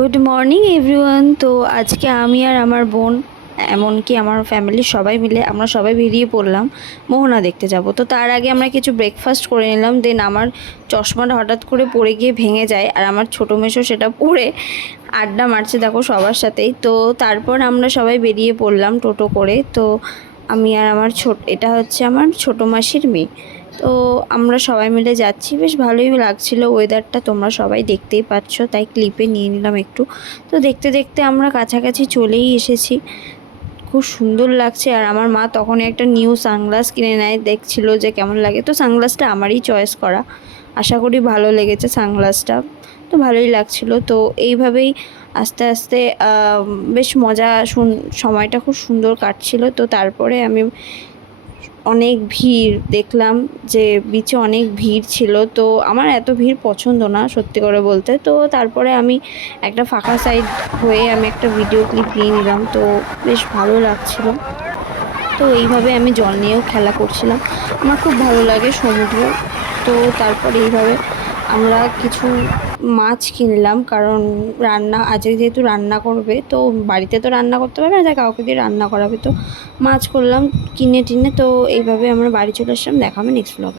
Good morning everyone. তো আজকে আমি আর আমার বোন, এমনকি আমার ফ্যামিলির সবাই মিলে আমরা সবাই বেরিয়ে পড়লাম মোহনা দেখতে যাব। তো তার আগে আমরা কিছু ব্রেকফাস্ট করে নিলাম। দেন আমার চশমাটা হঠাৎ করে পড়ে গিয়ে ভেঙে যায়, আর আমার ছোটো মেশো সেটা পরে আড্ডা মারছে দেখো সবার সাথেই। তো তারপর আমরা সবাই বেরিয়ে পড়লাম টোটো করে। তো আমি আর আমার এটা হচ্ছে আমার ছোটো মাসির মেয়ে। তো আমরা সবাই মিলে যাচ্ছি, বেশ ভালোই লাগছিল ওয়েদারটা, তোমরা সবাই দেখতেই পাচ্ছ, তাই ক্লিপে নিয়ে নিলাম একটু। তো দেখতে দেখতে আমরা কাছাকাছি চলেই এসেছি, খুব সুন্দর লাগছে। আর আমার মা তখনই একটা নিউ সানগ্লাস কিনে নেয়, দেখছিল যে কেমন লাগে। তো সানগ্লাসটা আমারই চয়েস করা, আশা করি ভালো লেগেছে সানগ্লাসটা, তো ভালোই লাগছিল। তো এইভাবেই আস্তে আস্তে বেশ মজা, সময়টা খুব সুন্দর কাটছিল। তো তারপরে আমি অনেক ভিড় দেখলাম, যে বিচে অনেক ভিড় ছিল। তো আমার এত ভিড় পছন্দ না সত্যি করে বলতে। তো তারপরে আমি একটা ফাঁকা সাইড হয়ে আমি একটা ভিডিও ক্লিপ নিয়ে নিলাম, তো বেশ ভালো লাগছিল। তো এইভাবে আমি জল নিয়েও খেলা করছিলাম, আমার খুব ভালো লাগে সমুদ্র। তো তারপরে এইভাবে আমরা কিছু মাছ কিনলাম, কারণ আজকে যেহেতু রান্না করবে, তো বাড়িতে তো রান্না করতে পারবে না, তাই কাউকে দিয়ে রান্না করাবে। তো মাছ করলাম কিনে টিনে। তো এইভাবে আমরা বাড়ি চলে আসলাম, দেখা হবে নেক্সট ব্লগে।